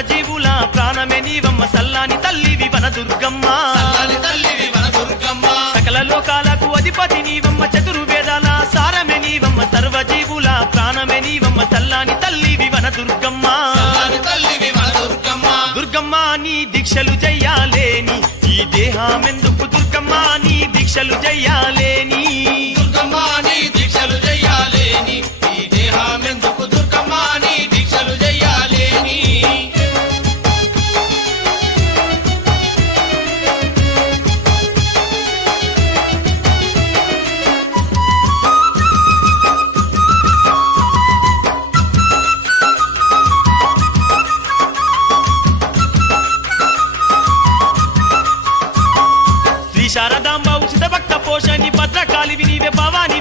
సర్వజీవుల ప్రాణమే నీవమ్మ సల్లాని తల్లివి వనదుర్గమ్మ సకల లోకాలకు అధిపతి నీవమ్మ చతుర్వేదాల సారమే నీవమ్మ సర్వజీవుల ప్రాణమే నీవమ్మ సల్లాని తల్లివి వనదుర్గమ్మ దుర్గమ్మ నీ దీక్షలు చెయ్యాలేని ఈ దేహమెందుకు దుర్గమ్మ నీ దీక్షలు చెయ్యాలేని శారదాంబ ఉచిత భక్త పోషణి భద్రకాళివి నీవే భవానివి